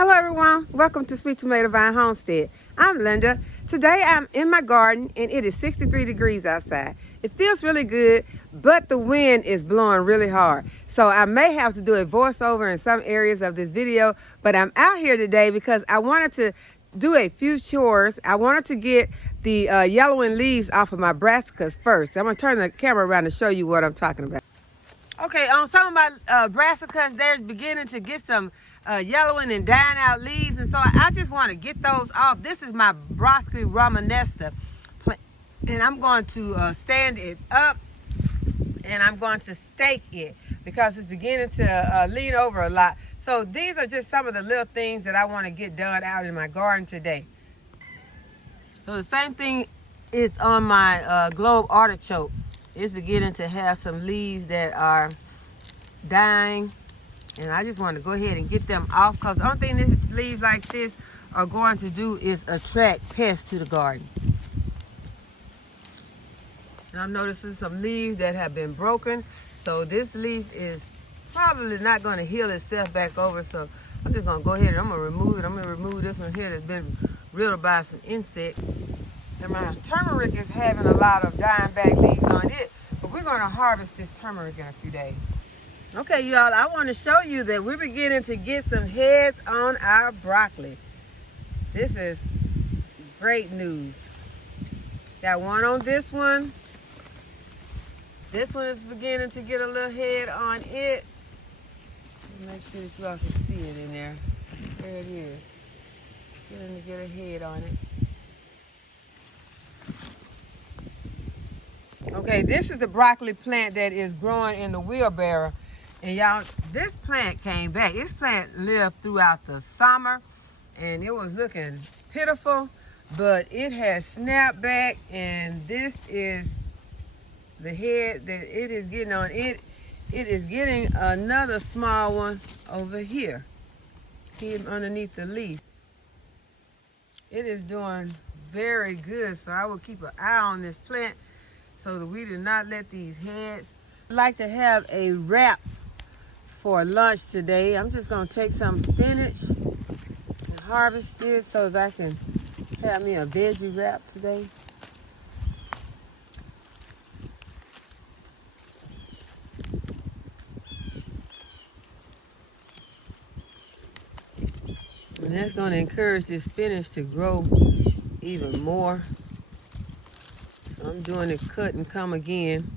Hello everyone, welcome to Sweet Tomato Vine Homestead. I'm Linda. Today I'm in my garden and it is 63 degrees outside. It feels really good, but the wind is blowing really hard. So I may have to do a voiceover in some areas of this video, but I'm out here today because I wanted to do a few chores. I wanted to get the yellowing leaves off of my brassicas first. I'm gonna turn the camera around to show you what I'm talking about. Okay, on some of my brassicas, they're beginning to get some yellowing and dying out leaves, and so I just want to get those off. This is my broccoli romanesta plant, and I'm going to stand it up, and I'm going to stake it because it's beginning to lean over a lot. So these are just some of the little things that I want to get done out in my garden today. So the same thing is on my globe artichoke. It's beginning to have some leaves that are dying, and I just want to go ahead and get them off because the only thing these leaves like this are going to do is attract pests to the garden. And I'm noticing some leaves that have been broken, so this leaf is probably not going to heal itself back over, so I'm just going to go ahead and I'm going to remove it. I'm going to remove this one here that's been riddled by some insect. And my turmeric is having a lot of dying back leaves on it, but we're going to harvest this turmeric in a few days. Okay, y'all, I want to show you that we're beginning to get some heads on our broccoli. This is great news. Got one on this one. This one is beginning to get a little head on it. Make sure that you all can see it in there. There it is. Beginning to get a head on it. Okay, this is the broccoli plant that is growing in the wheelbarrow. And y'all, this plant came back. This plant lived throughout the summer and it was looking pitiful, but it has snapped back, and this is the head that it is getting on. It is getting another small one over here underneath the leaf. It is doing very good, so I will keep an eye on this plant so that we do not let these heads. I'd like to have a wrap for lunch today. I'm just going to take some spinach and harvest it so that I can have me a veggie wrap today. And that's going to encourage this spinach to grow even more. So I'm doing it cut and come again.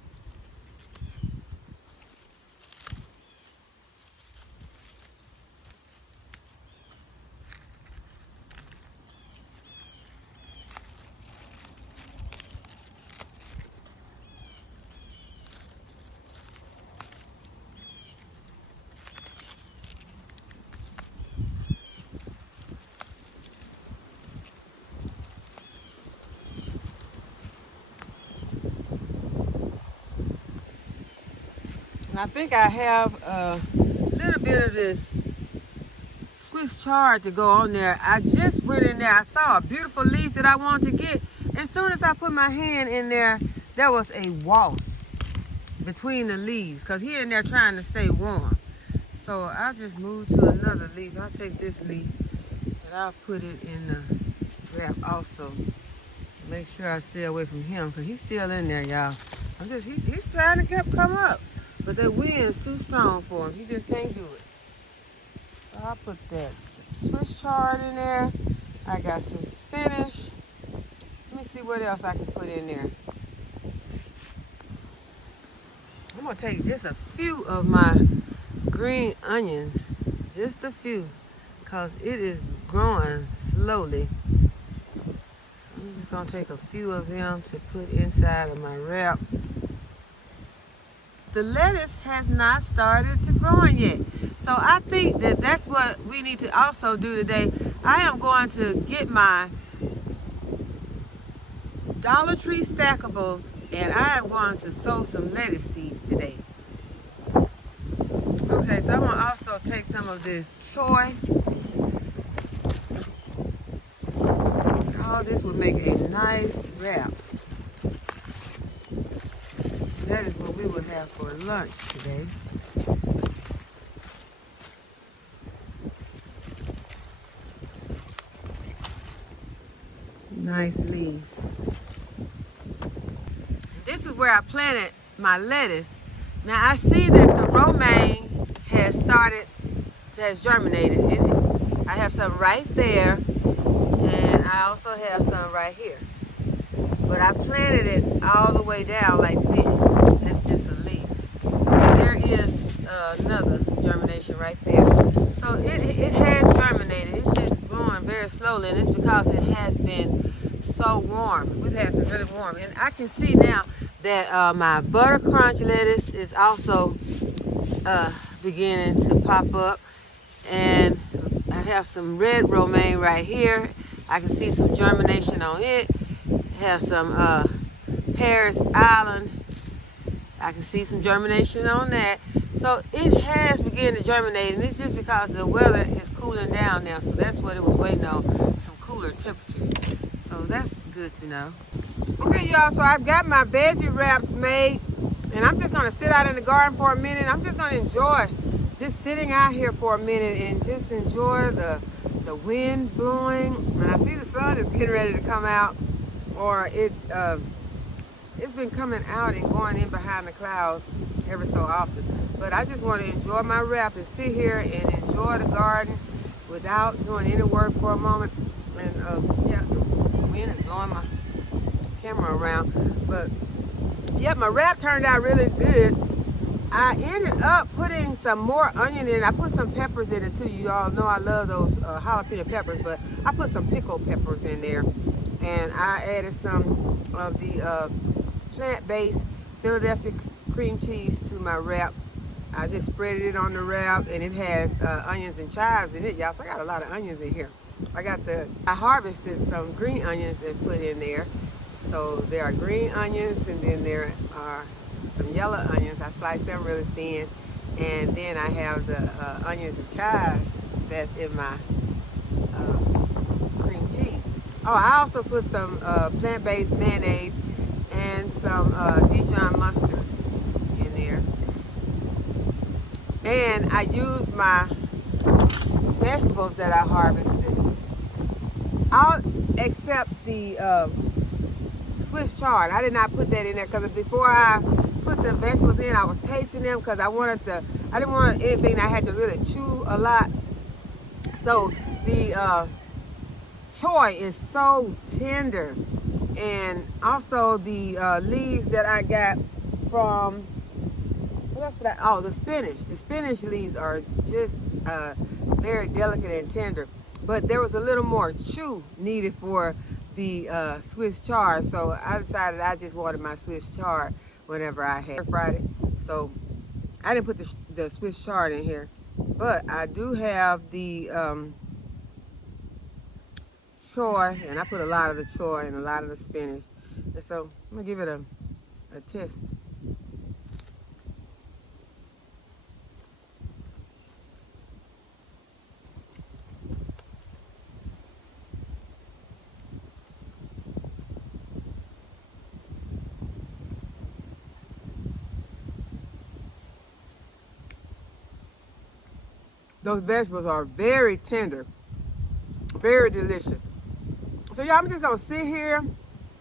And I think I have a little bit of this Swiss chard to go on there. I just went in there. I saw a beautiful leaf that I wanted to get. And as soon as I put my hand in there, there was a wasp between the leaves because he in there trying to stay warm. So I just moved to another leaf. I'll take this leaf and I'll put it in the wrap also. Make sure I stay away from him because he's still in there, y'all. He's trying to come up. But that wind's too strong for him. He just can't do it. So I'll put that Swiss chard in there. I got some spinach. Let me see what else I can put in there. I'm going to take just a few of my green onions. Just a few. Because it is growing slowly. So I'm just going to take a few of them to put inside of my wrap. The lettuce has not started to growing yet. So I think that that's what we need to also do today. I am going to get my Dollar Tree stackables and I am going to sow some lettuce seeds today. Okay, so I'm going to also take some of this choy. All this would make a nice wrap. That is what we will have for lunch today. Nice leaves. This is where I planted my lettuce. Now I see that the romaine has germinated. I have some right there, and I also have some right here. But I planted it all the way down like this. That's just a leaf. And there is another germination right there. So it has germinated. It's just growing very slowly, and it's because it has been so warm. We've had some really warm. And I can see now that my butter crunch lettuce is also beginning to pop up. And I have some red romaine right here. I can see some germination on it. I have some Paris Island. I can see some germination on that. So it has begun to germinate, and it's just because the weather is cooling down now. So that's what it was waiting on, some cooler temperatures. So that's good to know. Okay, y'all, so I've got my veggie wraps made, and I'm just gonna sit out in the garden for a minute. I'm just gonna enjoy just sitting out here for a minute and just enjoy the wind blowing. And I see the sun is getting ready to come out, or it's been coming out and going in behind the clouds every so often. But I just want to enjoy my wrap and sit here and enjoy the garden without doing any work for a moment. And yeah, the wind is blowing my camera around. But yeah, my wrap turned out really good. I ended up putting some more onion in. I put some peppers in it too. You all know I love those jalapeno peppers, but I put some pickled peppers in there. And I added some of the plant-based Philadelphia cream cheese to my wrap. I just spread it on the wrap, and it has onions and chives in it, y'all. So I got a lot of onions in here. I harvested some green onions and put in there. So there are green onions, and then there are some yellow onions. I sliced them really thin, and then I have the onions and chives that's in my cream cheese. Oh, I also put some plant-based mayonnaise and some Dijon mustard in there. And I used my vegetables that I harvested, all except the Swiss chard. I did not put that in there because before I put the vegetables in, I was tasting them because I didn't want anything that I had to really chew a lot. So the choy is so tender. And also the leaves that I got from, what else did I, oh, the spinach. The spinach leaves are just very delicate and tender. But there was a little more chew needed for the Swiss chard. So I decided I just wanted my Swiss chard whenever I had fried it. So I didn't put the Swiss chard in here. But I do have the choy, and I put a lot of the choy and a lot of the spinach. And so I'm gonna give it a test. Those vegetables are very tender, very delicious. So y'all, I'm just gonna sit here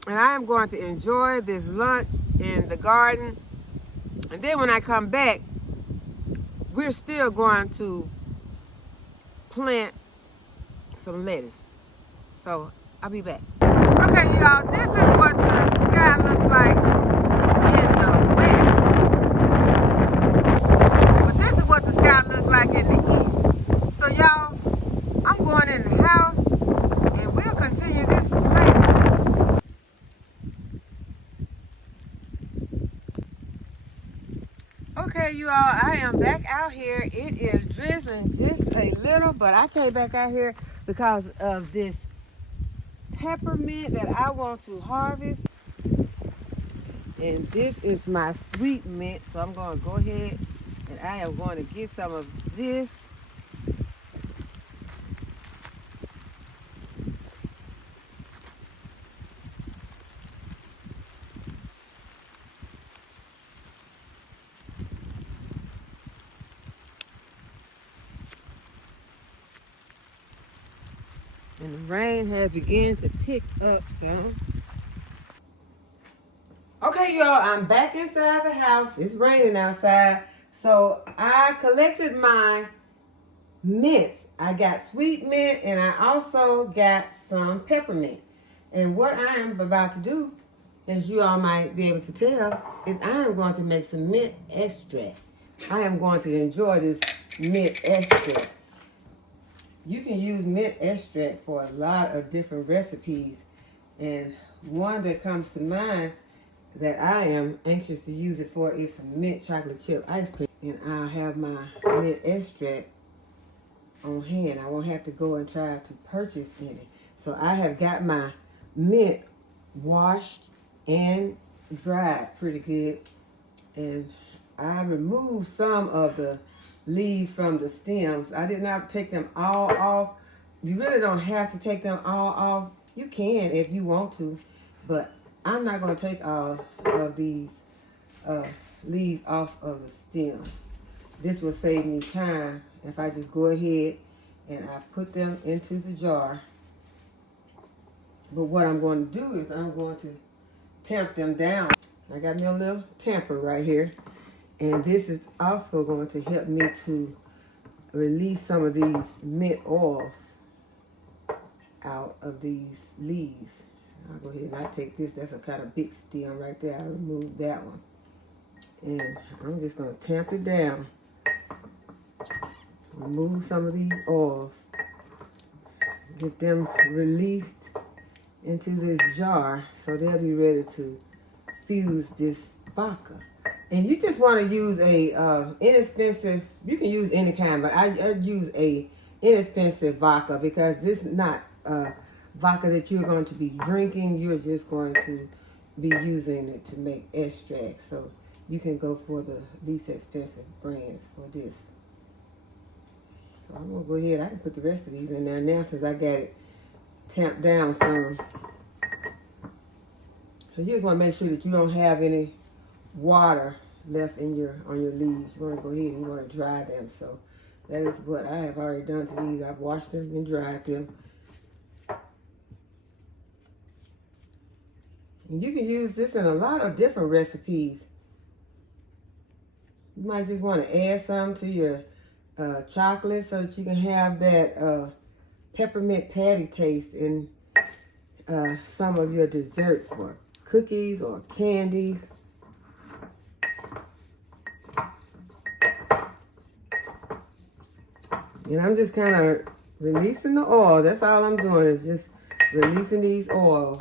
and I am going to enjoy this lunch in the garden. And then when I come back, we're still going to plant some lettuce. So I'll be back. Okay, y'all, this is what the sky looks like in the west. But this is what the sky looks like in the east. So y'all, I'm going in the house and we'll continue this later. Okay, you all, I am back out here. It is drizzling just a little, but I came back out here because of this peppermint that I want to harvest. And this is my sweet mint, so I'm going to go ahead and I am going to get some of this. And the rain has begun to pick up some. Okay, y'all, I'm back inside the house. It's raining outside. So I collected my mint. I got sweet mint and I also got some peppermint. And what I am about to do, as you all might be able to tell, is I am going to make some mint extract. I am going to enjoy this mint extract. You can use mint extract for a lot of different recipes. And one that comes to mind that I am anxious to use it for is some mint chocolate chip ice cream. And I'll have my mint extract on hand. I won't have to go and try to purchase any. So I have got my mint washed and dried pretty good. And I removed some of the leaves from the stems. I did not take them all off. You really don't have to take them all off. You can if you want to, but I'm not going to take all of these leaves off of the stem. This will save me time if I just go ahead and I put them into the jar. But what I'm going to do is I'm going to tamp them down. I got me a little tamper right here. And this is also going to help me to release some of these mint oils out of these leaves. I'll go ahead and I take this. That's a kind of big stem right there. I removed that one. And I'm just going to tamp it down. Remove some of these oils. Get them released into this jar so they'll be ready to fuse this vodka. And you just want to use a inexpensive, you can use any kind, but I use a inexpensive vodka because this is not vodka that you're going to be drinking. You're just going to be using it to make extract. So you can go for the least expensive brands for this. So I'm going to go ahead. I can put the rest of these in there now since I got it tamped down some. So you just want to make sure that you don't have any water left in on your leaves. You want to go ahead and you want to dry them. So that is what I have already done to these. I've washed them and dried them. And you can use this in a lot of different recipes. You might just want to add some to your chocolate so that you can have that peppermint patty taste in some of your desserts for cookies or candies. And I'm just kind of releasing the oil. That's all I'm doing is just releasing these oils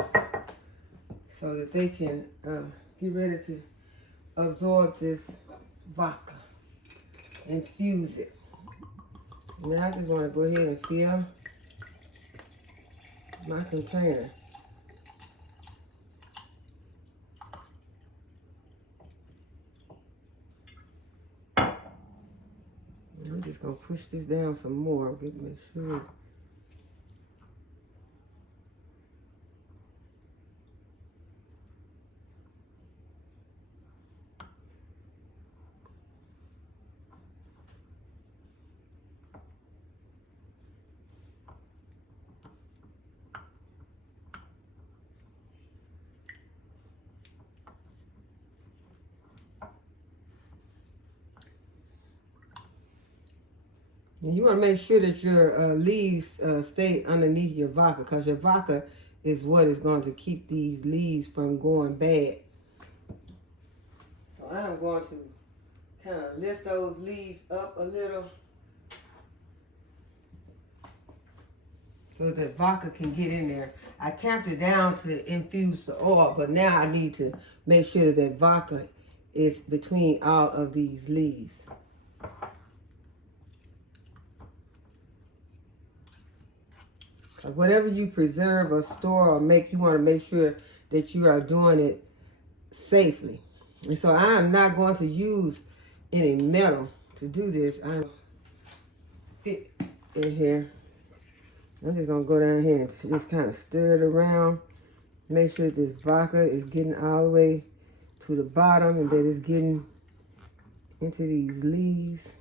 so that they can get ready to absorb this vodka and fuse it. Now I just want to go ahead and fill my container. I'm just going to push this down some more. Make sure. And you want to make sure that your leaves stay underneath your vodka because your vodka is what is going to keep these leaves from going bad. So I'm going to kind of lift those leaves up a little so that vodka can get in there. I tamped it down to infuse the oil, but now I need to make sure that vodka is between all of these leaves. Whatever you preserve or store or make, you want to make sure that you are doing it safely. And so I am not going to use any metal to do this. I'm fit in here. I'm just going to go down here and just kind of stir it around. Make sure this vodka is getting all the way to the bottom and that it's getting into these leaves.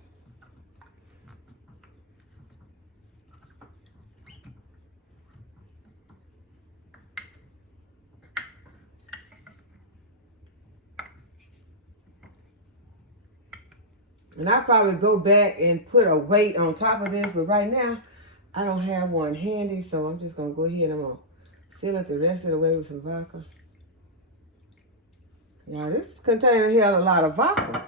And I probably go back and put a weight on top of this, but right now, I don't have one handy, so I'm just gonna go ahead and I'm gonna fill it the rest of the way with some vodka. Now this container here has a lot of vodka.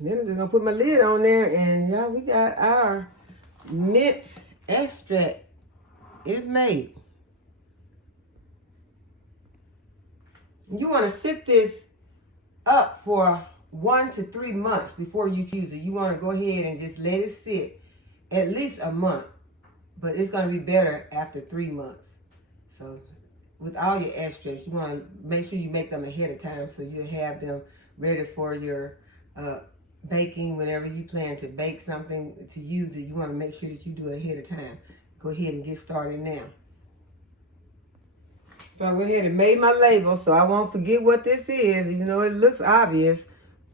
Then I'm just gonna put my lid on there, and y'all, we got our mint extract. It's made. You want to sit this up for 1 to 3 months before you use it. You want to go ahead and just let it sit at least a month, but it's going to be better after 3 months. So with all your extracts, you want to make sure you make them ahead of time so you have them ready for your baking. Whenever you plan to bake something to use it, you want to make sure that you do it ahead of time. Go ahead and get started now. So I went ahead and made my label so I won't forget what this is, even though it looks obvious,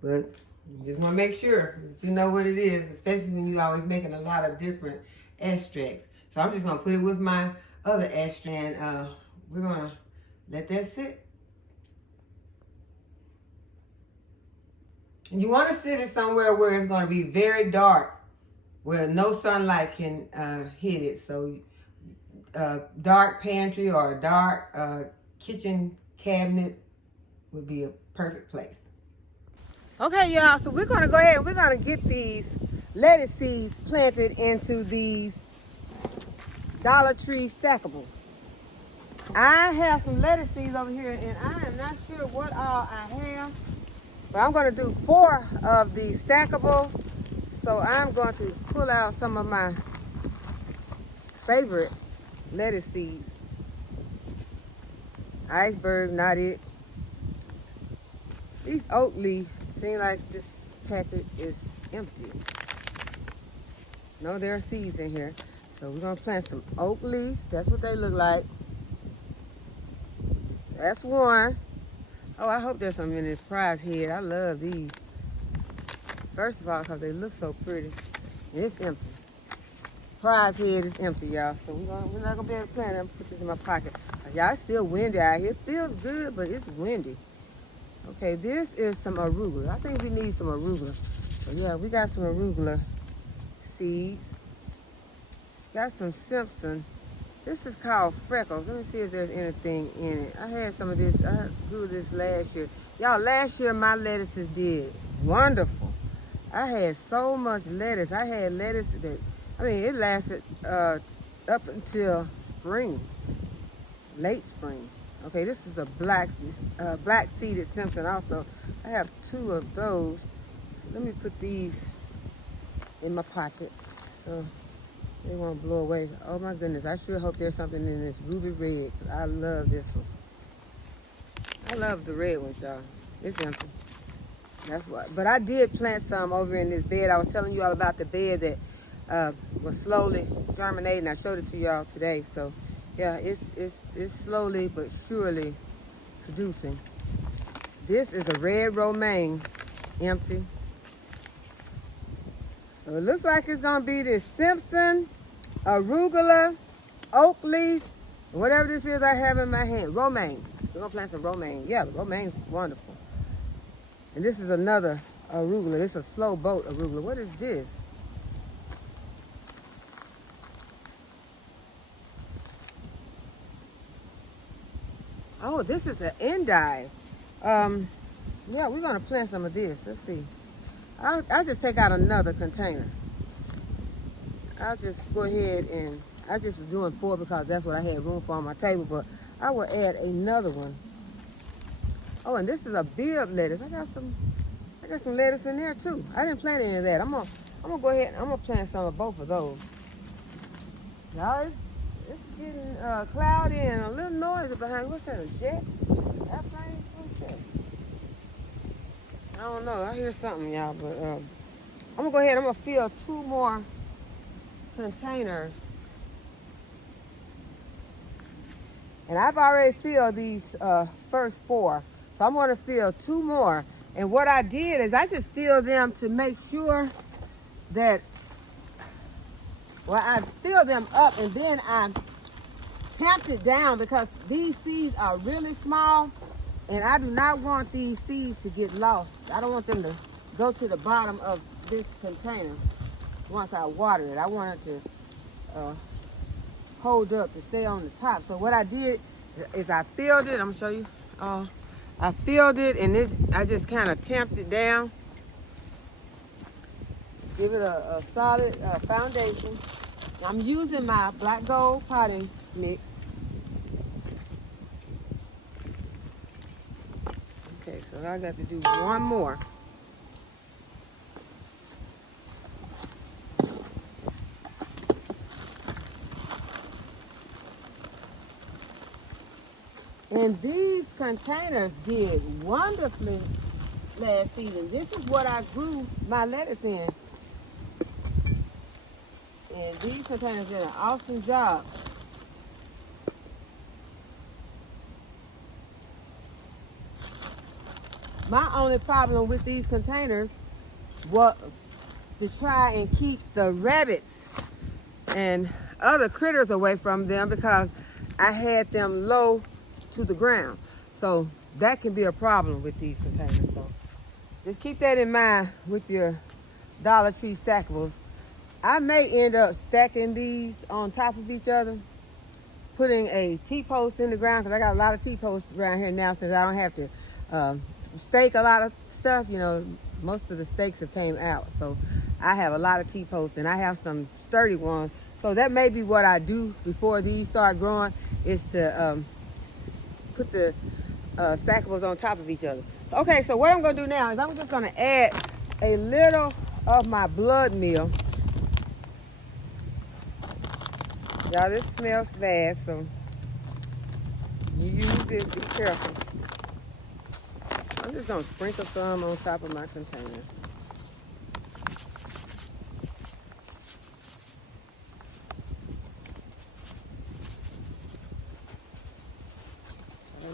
but you just want to make sure that you know what it is, especially when you're always making a lot of different extracts. So I'm just going to put it with my other extract, and we're going to let that sit. And you want to sit it somewhere where it's going to be very dark, where no sunlight can hit it. So dark pantry or a dark kitchen cabinet would be a perfect place. Okay, y'all, so we're going to go ahead and we're going to get these lettuce seeds planted into these Dollar Tree stackables. I have some lettuce seeds over here, and I am not sure what all I have, but I'm going to do 4 of these stackables. So I'm going to pull out some of my favorite lettuce seeds. Iceberg, not it. These oak leaf seem like this packet is empty. No, there are seeds in here. So we're gonna plant some oak leaf. That's what they look like. That's one. Oh, I hope there's some in this prize head. I love these. First of all, because they look so pretty. And it's empty. Prize head is empty, y'all. So we're not gonna be able to plant it. I'm gonna put this in my pocket. Y'all, it's still windy out here. It feels good, but it's windy. Okay, this is some arugula. I think we need some arugula. So yeah, we got some arugula seeds. Got some Simpson. This is called Freckles. Let me see if there's anything in it. I had some of this. I grew this last year. Y'all, last year my lettuces did wonderful. I had so much lettuce. I had lettuce that, I mean, it lasted up until spring, late spring. Okay, this is a black seeded Simpson also. I have 2 of those. So let me put these in my pocket so they won't blow away. Oh my goodness, I sure hope there's something in this ruby red. I love this one. I love the red ones, y'all. It's empty. That's why. But I did plant some over in this bed. I was telling you all about the bed that was slowly germinating. I showed it to y'all today. So yeah, it's slowly but surely producing. This is a red romaine, empty. So it looks like it's gonna be this Simpson, arugula, oak leaf, whatever this is I have in my hand. Romaine. We're gonna plant some romaine. Yeah, the romaine's wonderful. And this is another arugula. This is a slow boat arugula. What is this? Oh, this is an endive. Yeah, we're gonna plant some of this. Let's see. I'll just take out another container. I'll just go ahead and, I just was doing 4 because that's what I had room for on my table, but I will add another one. Oh, and this is a bib lettuce. I got some lettuce in there too. I didn't plant any of that. I'm gonna go ahead and I'm gonna plant some of both of those. Y'all, it's getting cloudy and a little noisy behind. What's that, a jet? Airplane? What's that? I don't know. I hear something, y'all, but I'm gonna go ahead. I'm gonna fill 2 more containers. And I've already filled these first 4. So I'm gonna fill 2 more. And what I did is I just filled them to make sure that, well, I filled them up and then I tamped it down because these seeds are really small. And I do not want these seeds to get lost. I don't want them to go to the bottom of this container once I water it. I want it to hold up, to stay on the top. So what I did is I filled it. I'm gonna show you. I filled it, and I just kind of tamped it down. Give it a solid foundation. I'm using my black gold potting mix. Okay, so I got to do one more. And these containers did wonderfully last season. This is what I grew my lettuce in. And these containers did an awesome job. My only problem with these containers was to try and keep the rabbits and other critters away from them, because I had them low to the ground. So that can be a problem with these containers. So just keep that in mind with your Dollar Tree stackables. I may end up stacking these on top of each other, putting a T-post in the ground, because I got a lot of T-posts around here now, since I don't have to stake a lot of stuff. You know, most of the stakes have came out. So I have a lot of T-posts, and I have some sturdy ones. So that may be what I do before these start growing, is to put the stackables on top of each other. Okay, so what I'm gonna do now is I'm just gonna add a little of my blood meal. Y'all, this smells bad, so you use it, be careful. I'm just gonna sprinkle some on top of my containers.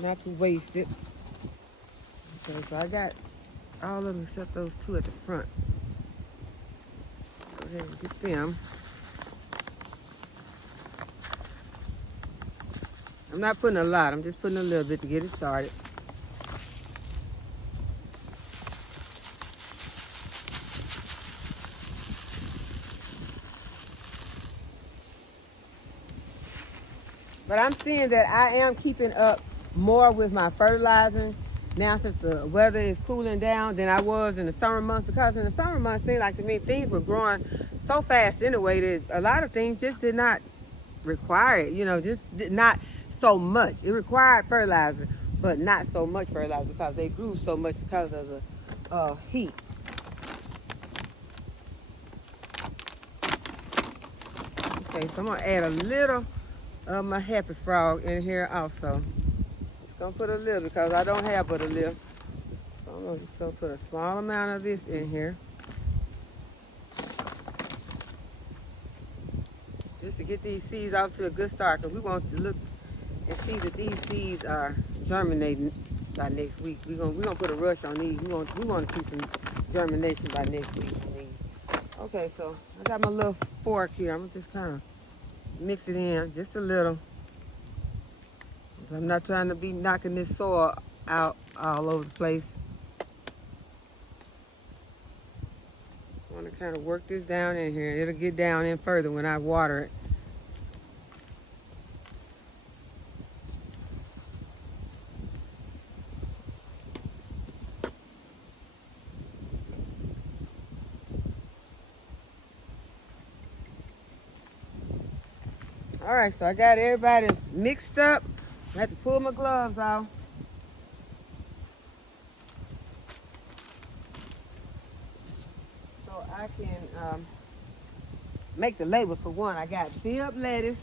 Not to waste it. Okay, so I got all of them except those two at the front. Go ahead and get them. I'm not putting a lot, I'm just putting a little bit to get it started. But I'm seeing that I am keeping up more with my fertilizing now, since the weather is cooling down, than I was in the summer months. Because in the summer months, it seemed like to me things were growing so fast anyway that a lot of things just did not require it. You know, just not so much. It required fertilizer, but not so much fertilizer, because they grew so much because of the heat. Okay, so I'm gonna add a little of my happy frog in here also. Just gonna put a little, because I don't have but a little. So I'm just gonna put a small amount of this in here, just to get these seeds off to a good start, because we want to look and see that these seeds are germinating by next week. We're gonna put a rush on these. We want to see some germination by next week on these. Okay, so I got my little fork here. I'm gonna just kind of mix it in just a little. I'm not trying to be knocking this soil out all over the place. Just want to kind of work this down in here. It'll get down in further when I water it. All right, so I got everybody mixed up. I had to pull my gloves off. So I can make the labels for one. I got filled lettuce,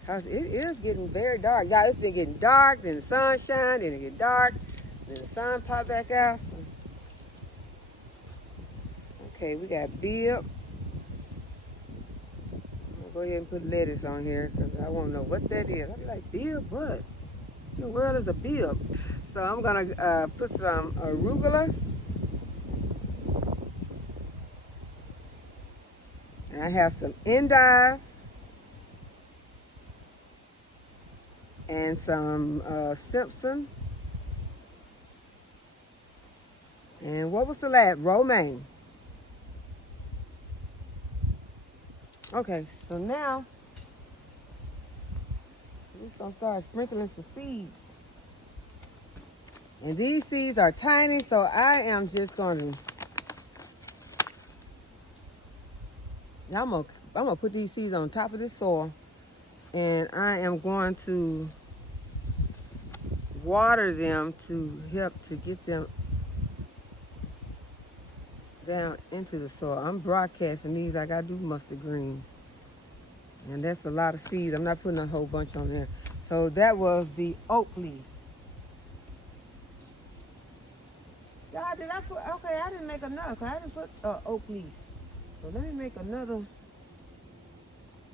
because it is getting very dark. Y'all, it's been getting dark, then the sun shine, then it get dark, then the sun pop back out. So. Okay, we got bib. Go ahead and put lettuce on here, because I want to know what that is. I'll be like, bib, what? What in the world is a bib? So I'm going to put some arugula. And I have some endive. and some Simpson. And what was the last? Romaine. Okay, so now we're just gonna start sprinkling some seeds. And these seeds are tiny, so I am just gonna, I'm gonna put these seeds on top of this soil, and I am going to water them to help to get them down into the soil. I'm broadcasting these like I do mustard greens. And that's a lot of seeds. I'm not putting a whole bunch on there. So that was the oak leaf. God, did I put, okay, I didn't make another, because I didn't put oak leaf. So let me make another.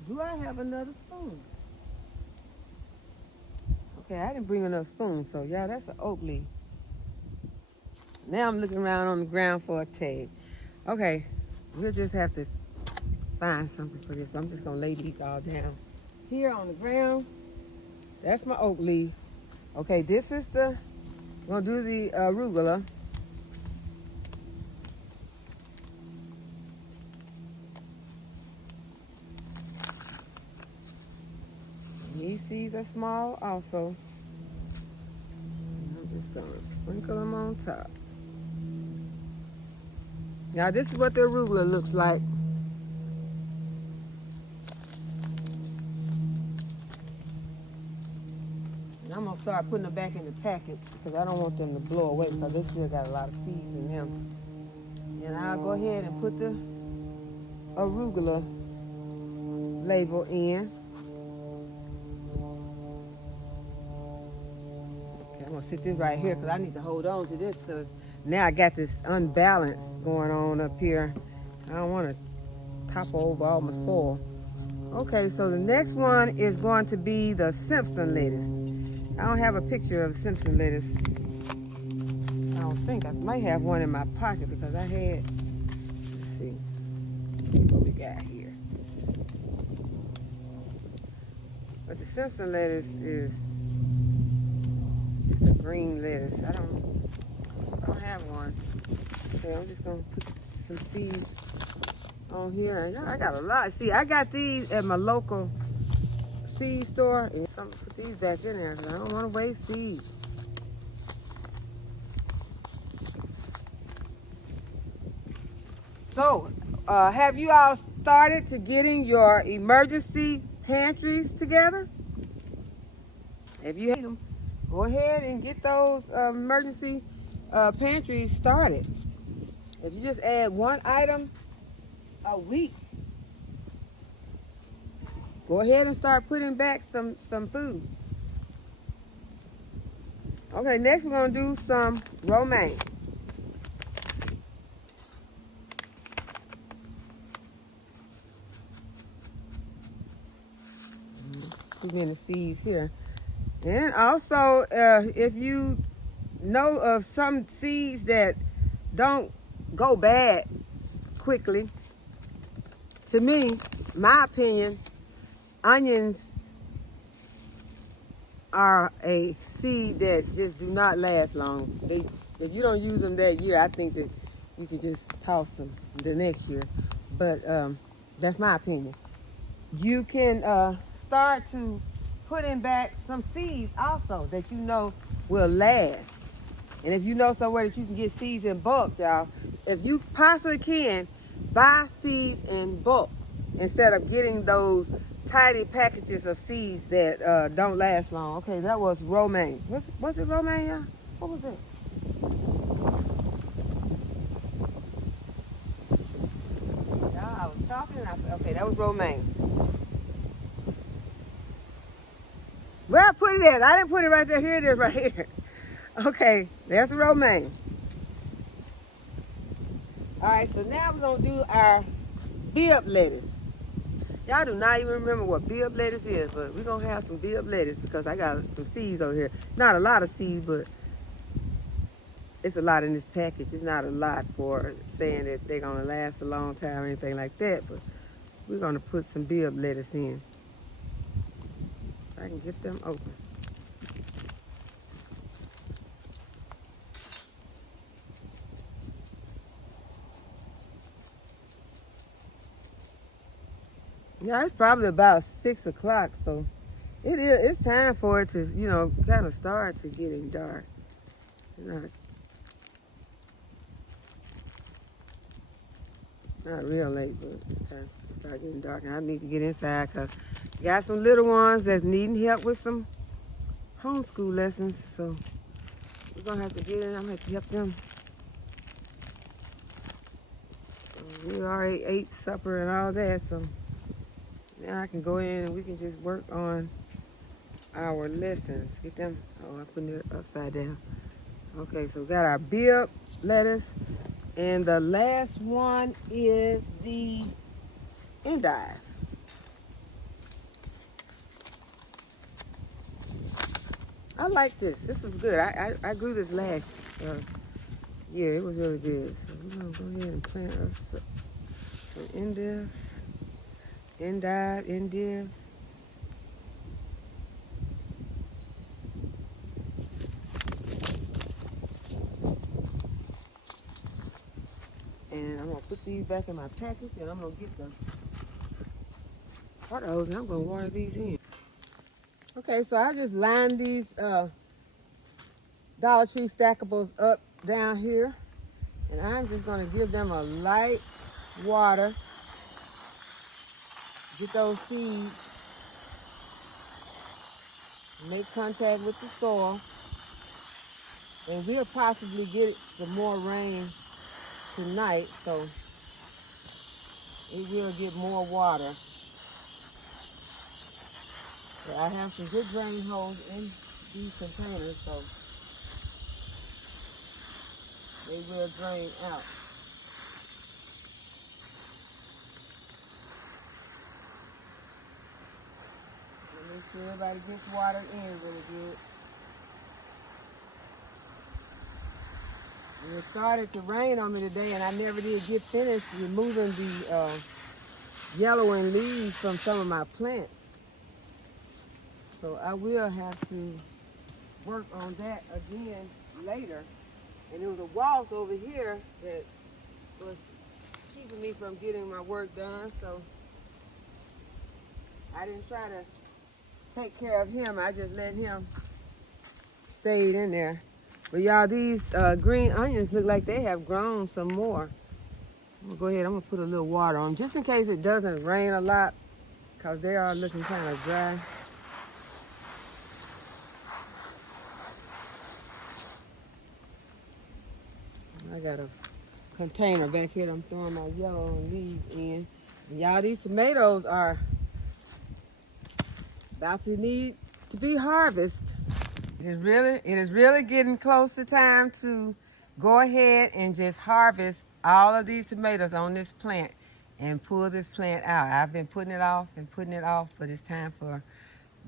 Do I have another spoon? Okay, I didn't bring another spoon. So yeah, that's an oak leaf. Now I'm looking around on the ground for a tag. Okay, we'll just have to find something for this. I'm just gonna lay these all down here on the ground. That's my oak leaf. Okay, this is the, we're gonna do the arugula. These seeds are small also. I'm just gonna sprinkle them on top. Now this is what the arugula looks like. And I'm gonna start putting them back in the packet because I don't want them to blow away because they still got a lot of seeds in them. And I'll go ahead and put the arugula label in. Okay, I'm gonna sit this right here because I need to hold on to this because now I got this unbalance going on up here. I don't want to topple over all my soil. Okay, so the next one is going to be the Simpson lettuce. I don't have a picture of Simpson lettuce. I don't think. I might have one in my pocket because I had, let's see what we got here. But the Simpson lettuce is just a green lettuce. I don't have one. So I'm just gonna put some seeds on here. And I got a lot. See, I got these at my local seed store. And I'm gonna put these back in there because I don't want to waste seeds. So, have you all started to getting your emergency pantries together? If you hate them, go ahead and get those emergency pantries started. If you just add one item a week, go ahead and start putting back some food. Okay, next we're gonna do some romaine. Too many seeds here. And also, if you know of some seeds that don't go bad quickly, to me, my opinion, onions are a seed that just do not last long. If you don't use them that year, I think that you can just toss them the next year. But that's my opinion. You can start to put in back some seeds also that you know will last. And if you know somewhere that you can get seeds in bulk, y'all, if you possibly can, buy seeds in bulk instead of getting those tiny packages of seeds that don't last long. Okay, that was romaine. Was it romaine, y'all? What was it? Y'all, I was talking and okay, that was romaine. Where I put it at? I didn't put it right there. Here it is right here. Okay, there's the romaine. All right, so now we're going to do our bib lettuce. Y'all do not even remember what bib lettuce is, but we're going to have some bib lettuce because I got some seeds over here. Not a lot of seeds, but it's a lot in this package. It's not a lot for saying that they're going to last a long time or anything like that, but we're going to put some bib lettuce in. If I can get them open. Yeah, it's probably about 6 o'clock, so it's time for it to, kind of start to getting dark. Not real late, but it's time to start getting dark. And I need to get inside because I got some little ones that's needing help with some homeschool lessons, so we're gonna have to get in. I'm gonna have to help them. So we already ate supper and all that, so now I can go in and we can just work on our lessons. Get them. Oh, I'm putting it upside down. Okay, so we got our bib lettuce, and the last one is the endive. I like this. This was good. I grew this last year. It was really good. So we're gonna go ahead and plant us some endive. And I'm gonna put these back in my package, and I'm gonna get the water hose, and I'm gonna water these in. Okay, so I just lined these Dollar Tree stackables up down here, and I'm just gonna give them a light water. Get those seeds, make contact with the soil, and we'll possibly get some more rain tonight, so it will get more water. So I have some good drain holes in these containers, so they will drain out. And make sure everybody gets watered in really good. And it started to rain on me today, and I never did get finished removing the yellowing leaves from some of my plants. So I will have to work on that again later. And there was a wasp over here that was keeping me from getting my work done, so I didn't try to take care of him. I just let him stay in there. But y'all, these green onions look like they have grown some more. I'm gonna go ahead, I'm gonna put a little water on them just in case it doesn't rain a lot, because they are looking kind of dry. I got a container back here that I'm throwing my yellow leaves in. And y'all, these tomatoes are about to need to be harvested. It is really getting close to time to go ahead and just harvest all of these tomatoes on this plant and pull this plant out. I've been putting it off, but it's time for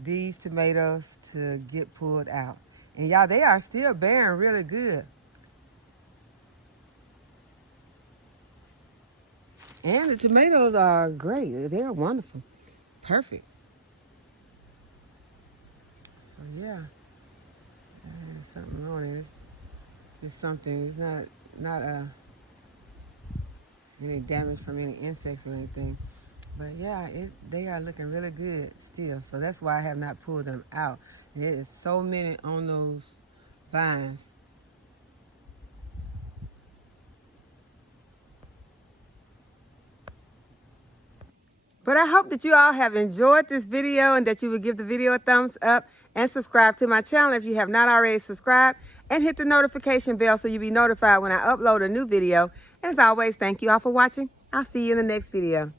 these tomatoes to get pulled out. And y'all, they are still bearing really good. And the tomatoes are great. They are wonderful. Perfect. So yeah, there's something on it. It's just something. It's not any damage from any insects or anything. But yeah, they are looking really good still. So that's why I have not pulled them out. There is so many on those vines. But I hope that you all have enjoyed this video and that you will give the video a thumbs up and subscribe to my channel if you have not already subscribed, and hit the notification bell so you'll be notified when I upload a new video. And as always, thank you all for watching. I'll see you in the next video.